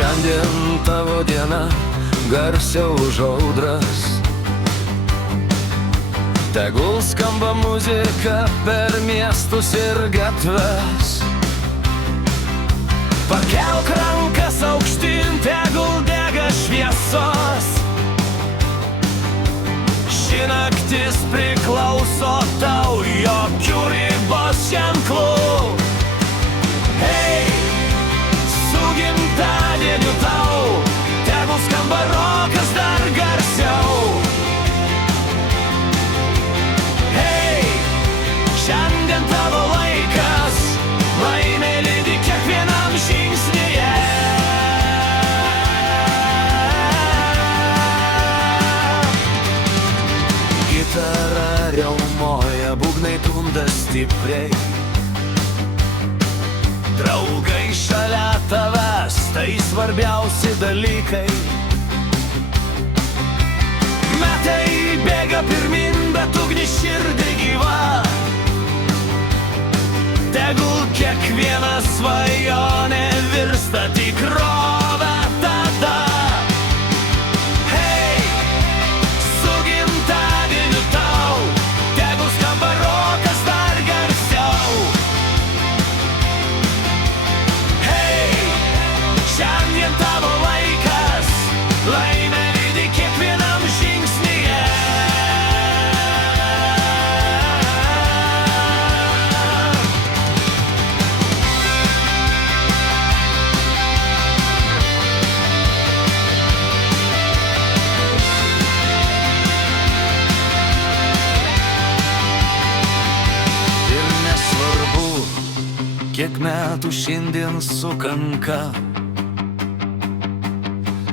Šiandien tavo diena garsiau už audras. Tegul skamba muzika per miestus ir gatves. Pakelk rankas aukštyn, tegul dega šviesos. Ši naktis priklauso tau, jokių ribos ženklų. Hei, su gimtadieniu tau, tegul skamba rokas dar garsiau. Hei, šiandien tavo laikas, laimė lydi kiekvienam žingsnyje. Gitara riaumoja, būgnai tunda stipriai. Draugai šalia tavęs, tai svarbiausi dalykai. Metai bėga pirmin, bet ugnis širdį gyva. Tegul kiekviena svajonė virsta tikrove tada. Hei, su gimtadieniu tau, tegul skamba rokas dar garsiau. Šiandien tavo laikas, laimė lydi kiekvienam žingsnyje. Ir nesvarbu, kiek metų šiandien sukanka.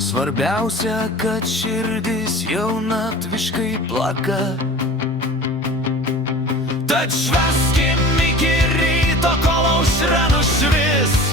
Svarbiausia, kad širdis jaunatviškai plaka. Tad švęskim iki ryto, kol aušra nušvis.